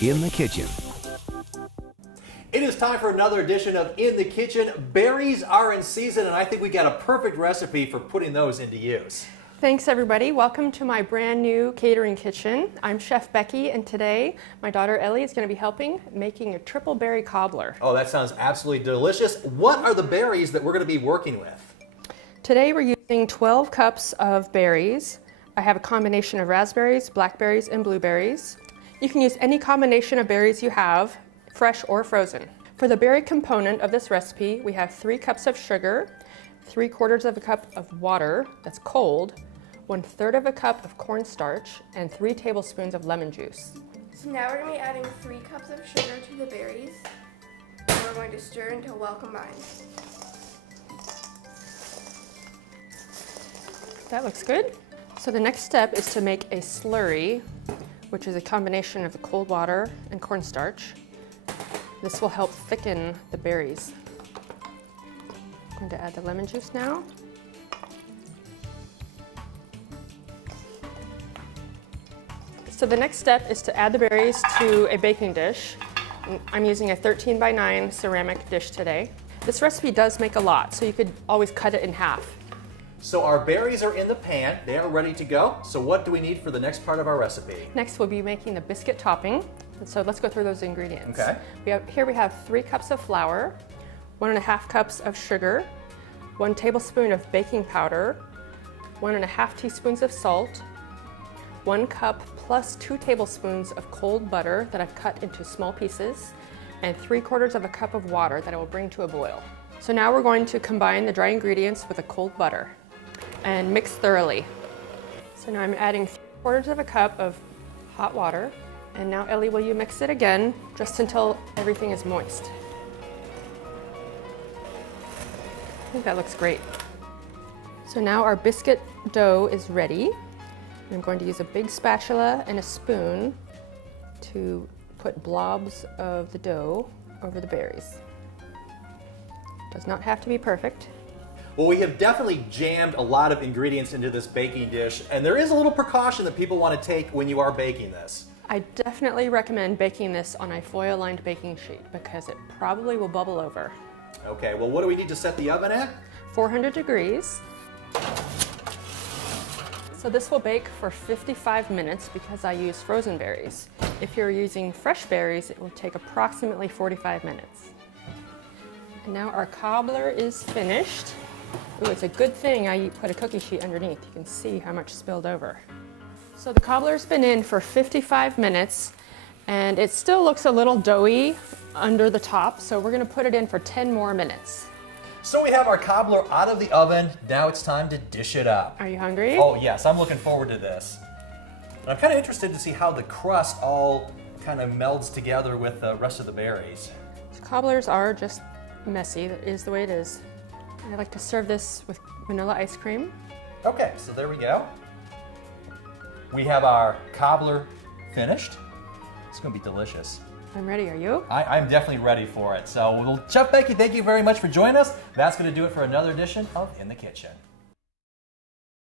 In the Kitchen. It is time for another edition of In the Kitchen. Berries are in season, and I think we got a perfect recipe for putting those into use. Thanks everybody. Welcome to my brand new catering kitchen. I'm Chef Becky, and today my daughter Ellie is going to be helping making a triple berry cobbler. Oh, that sounds absolutely delicious. What are the berries that we're going to be working with? Today we're using 12 cups of berries. I have a combination of raspberries, blackberries, and blueberries. You can use any combination of berries you have, fresh or frozen. For the berry component of this recipe, we have 3 cups of sugar, 3/4 of a cup of water that's cold, 1/3 of a cup of cornstarch, and 3 tablespoons of lemon juice. So now we're going to be adding 3 cups of sugar to the berries, and we're going to stir until well combined. That looks good. So the next step is to make a slurry, which is a combination of the cold water and cornstarch. This will help thicken the berries. I'm going to add the lemon juice now. So the next step is to add the berries to a baking dish. I'm using a 13 by 9 ceramic dish today. This recipe does make a lot, so you could always cut it in half. So our berries are in the pan. They are ready to go. So what do we need for the next part of our recipe? Next we'll be making the biscuit topping. And so let's go through those ingredients. Okay. Here we have 3 cups of flour, 1.5 cups of sugar, 1 tablespoon of baking powder, 1.5 teaspoons of salt, 1 cup plus 2 tablespoons of cold butter that I've cut into small pieces, and 3/4 of a cup of water that I will bring to a boil. So now we're going to combine the dry ingredients with the cold butter and mix thoroughly. So now I'm adding 3/4 of a cup of hot water. And now, Ellie, will you mix it again, just until everything is moist? I think that looks great. So now our biscuit dough is ready. I'm going to use a big spatula and a spoon to put blobs of the dough over the berries. Does not have to be perfect. Well, we have definitely jammed a lot of ingredients into this baking dish, and there is a little precaution that people want to take when you are baking this. I definitely recommend baking this on a foil-lined baking sheet because it probably will bubble over. Okay, well, what do we need to set the oven at? 400 degrees. So this will bake for 55 minutes because I use frozen berries. If you're using fresh berries, it will take approximately 45 minutes. And now our cobbler is finished. Ooh, it's a good thing I put a cookie sheet underneath. You can see how much spilled over. So the cobbler's been in for 55 minutes and it still looks a little doughy under the top, so we're going to put it in for 10 more minutes. So we have our cobbler out of the oven. Now it's time to dish it up. Are you hungry? Oh yes, I'm looking forward to this. And I'm kind of interested to see how the crust all kind of melds together with the rest of the berries. So cobblers are just messy. That is the way it is. I like to serve this with vanilla ice cream. Okay, so there we go. We have our cobbler finished. It's going to be delicious. I'm ready, are you? I'm definitely ready for it. So, Chef Becky, thank you very much for joining us. That's going to do it for another edition of In the Kitchen.